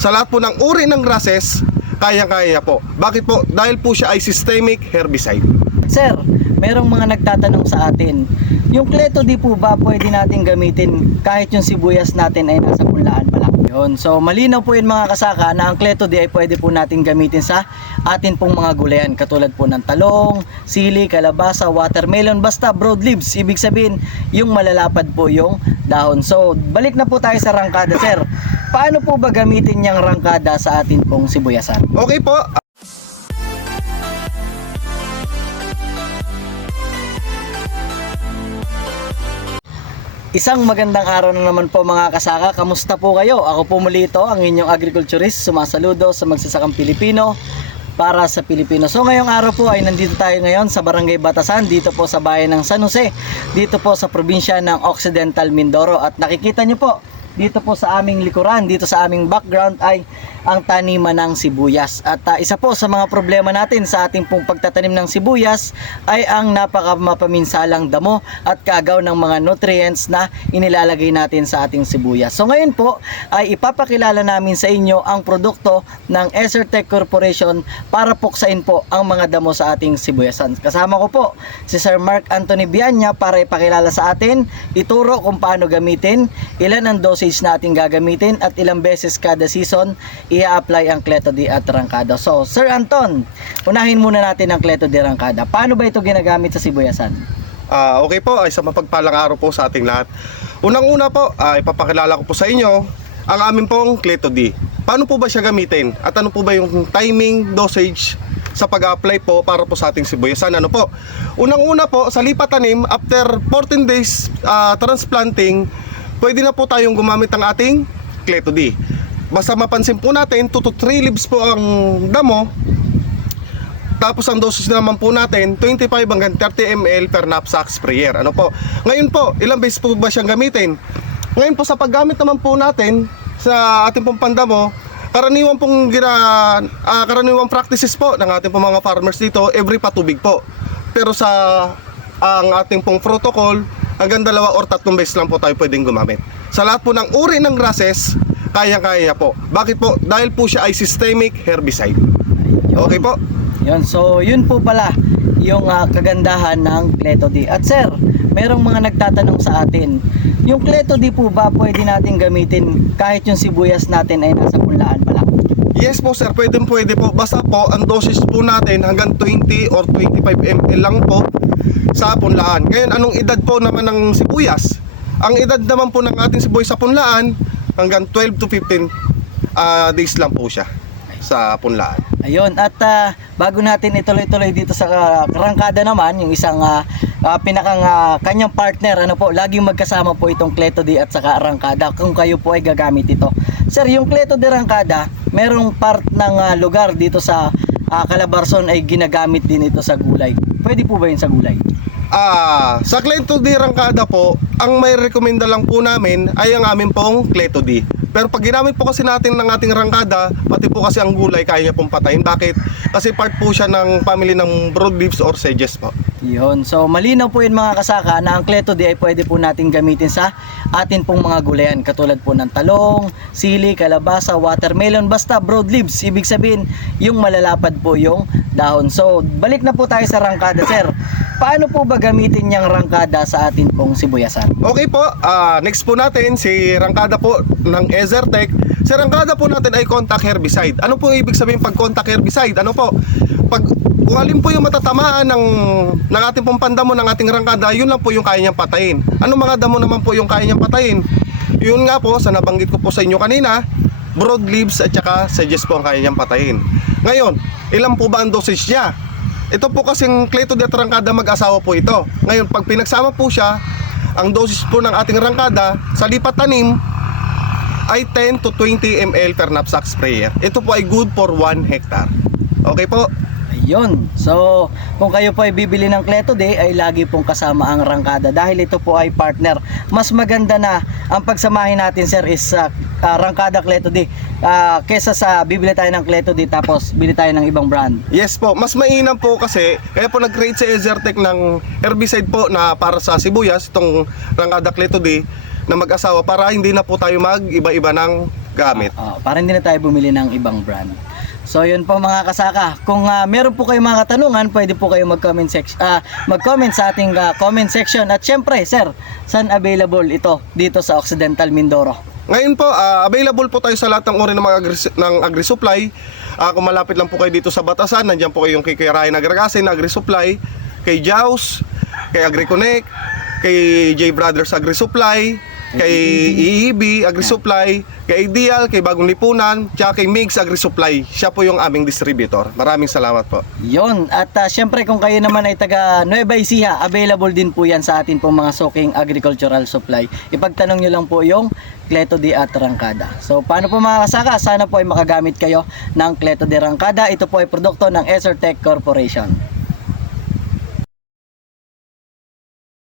Sa lahat po ng uri ng grasses, kaya-kaya po. Bakit po? Dahil po siya ay systemic herbicide. Sir, merong mga nagtatanong sa atin, yung Cleto D po ba pwede natin gamitin kahit yung sibuyas natin ay nasa punlaan pa lang? Yun. So malinaw po yun mga kasaka na ang Cleto D ay pwede po natin gamitin sa atin pong mga gulayan katulad po ng talong, sili, kalabasa, watermelon, basta broadleaves. Ibig sabihin yung malalapad po yung dahon. So balik na po tayo sa rangkada, sir. Paano po ba gamitin yung rangkada sa atin pong sibuyasan? Okay po. Isang magandang araw na naman po mga kasaka. Kamusta po kayo? Ako po muli ito, ang inyong agriculturist, sumasaludo sa magsasakang Pilipino para sa Pilipino. So ngayong araw po ay nandito tayo ngayon sa Barangay Batasan, dito po sa bayan ng San Jose, dito po sa probinsya ng Occidental Mindoro. At nakikita nyo po, dito po sa aming likuran, dito sa aming background ay ang taniman ng sibuyas. At isa po sa mga problema natin sa ating pong pagtatanim ng sibuyas ay ang napakamapaminsalang damo at kaagaw ng mga nutrients na inilalagay natin sa ating sibuyas. So ngayon po ay ipapakilala namin sa inyo ang produkto ng Ezertec Corporation para puksain po ang mga damo sa ating sibuyasan. Kasama ko po si Sir Mark Anthony Bianya para ipakilala sa atin, ituro kung paano gamitin, ilan ang dosage na ating gagamitin at ilang beses kada season i-apply ang Cleto D at rangkada. So, Sir Anton, unahin muna natin ang Cleto D rangkada. Paano ba ito ginagamit sa sibuyasan? Okay po, ay sa mapagpalang araw po sa ating lahat. Unang-una po, ipapakilala ko po sa inyo ang amin pong Cleto D. Paano po ba siya gamitin? At ano po ba yung timing, dosage sa pag-apply po para po sa ating sibuyasan? Ano po? Unang-una po, sa lipat tanim, after 14 days transplanting, pwede na po tayong gumamit ng ating Cleto D. Basta mapansin po natin, 2 to 3 leaves po ang damo. Tapos ang dosage naman po natin, 25 hanggang 30 ml per knapsack sprayer. Ano po? Ngayon po, ilang beses po ba siyang gamitin? Ngayon po sa paggamit naman po natin sa ating pong pandamo, karaniwang practices po ng ating pong mga farmers dito, every patubig po. Pero sa ang ating pong protocol, hanggang 2 or 3 beses lang po tayo pwedeng gumamit. Sa lahat po ng uri ng grasses, kaya-kaya po. Bakit po? Dahil po siya ay systemic herbicide. Okay po? Yun. So, yun po pala yung kagandahan ng Cleto D. At sir, merong mga nagtatanong sa atin, yung Cleto D po ba pwede natin gamitin kahit yung sibuyas natin ay nasa punlaan pa lang? Yes po sir, pwede po. Basta po, ang dosage po natin hanggang 20 or 25 ml lang po sa punlaan. Ngayon, anong edad po naman ng sibuyas? Ang edad naman po ng ating sibuyas sa punlaan, hanggang 12 to 15 days lang po siya sa punlaan. Ayun, at bago natin ituloy-tuloy dito sa rangkada naman, yung isang kanyang partner, ano po, laging magkasama po itong Cleto D at saka rangkada kung kayo po ay gagamit ito. Sir, yung Cleto D rangkada, merong part ng lugar dito sa Calabarzon ay ginagamit din ito sa gulay. Pwede po ba yun sa gulay? Sa Cleto D rangkada po, ang may rekomenda lang po namin ay ang amin pong Cleto D. Pero pag ginamit po kasi natin ng ating rangkada, pati po kasi ang gulay kaya niya pong patayin. Bakit? Kasi part po siya ng family ng broadleaves or sedges po. Yun. So malinaw po yun mga kasaka na ang Cleto D ay pwede po natin gamitin sa atin pong mga gulayan katulad po ng talong, sili, kalabasa, watermelon, basta broadleaves. Ibig sabihin yung malalapad po yung dahon. So balik na po tayo sa rangkada, sir. Paano po ba gamitin yung rangkada sa atin pong sibuyasan? Okay po, next po natin si rangkada po ng Ezertec. Si rangkada po natin ay contact herbicide. Ano po ibig sabihin pag contact herbicide? Ano po? Kung alin po yung matatamaan ng ating pong pandamo ng ating rangkada, yun lang po yung kaya niyang patayin. Ano mga damo naman po yung kaya niyang patayin? Yun nga po, sa nabanggit ko po sa inyo kanina, broadleaves at saka sedges po ang kaya niyang patayin. Ngayon, ilan po ba ang dosage niya? Ito po kasing Cleto D at rangkada mag-asawa po ito. Ngayon, pag pinagsama po siya, ang dosage po ng ating rangkada sa lipat tanim ay 10 to 20 ml per knapsack sprayer. Ito po ay good for 1 hectare. Okay po? Ayun. So, kung kayo po ay bibili ng Cleto D, ay lagi pong kasama ang rangkada dahil ito po ay partner. Mas maganda na ang pagsamahin natin, sir, is rangkada Cleto D kesa sa bibili tayo ng Cleto D tapos bili tayo ng ibang brand. Yes po, mas mainam po kasi kaya po nag-create si Ezertec ng herbicide po na para sa sibuyas, itong rangkada Cleto D na mag-asawa para hindi na po tayo mag-iba-iba ng gamit. Para hindi na tayo bumili ng ibang brand. So yun po mga kasaka. Kung meron po kayong mga katanungan, pwede po kayo mag-comment sa ating comment section. At syempre, sir, saan available ito dito sa Occidental Mindoro? Ngayon po, available po tayo sa lahat ng uri ng mga ng agri-supply. Kung malapit lang po kayo dito sa Batasan, nandiyan po kayong kay Rain Agragasin, Agri-Supply, kay Jaws, kay AgriConnect, kay J Brothers Agri-Supply, kay EEB Agri-Supply, kay Ideal, kay Bagong Lipunan, tsaka kay Migs Agri-Supply. Siya po yung aming distributor. Maraming salamat po. Yon. At syempre kung kayo naman ay taga Nueva Ecija, available din po yan sa atin pong mga soking agricultural supply. Ipagtanong nyo lang po yung Cleto de at Rangkada. So paano po mga kasaka? Sana po ay makagamit kayo ng Cleto de Rangkada. Ito po ay produkto ng Ezertech Corporation.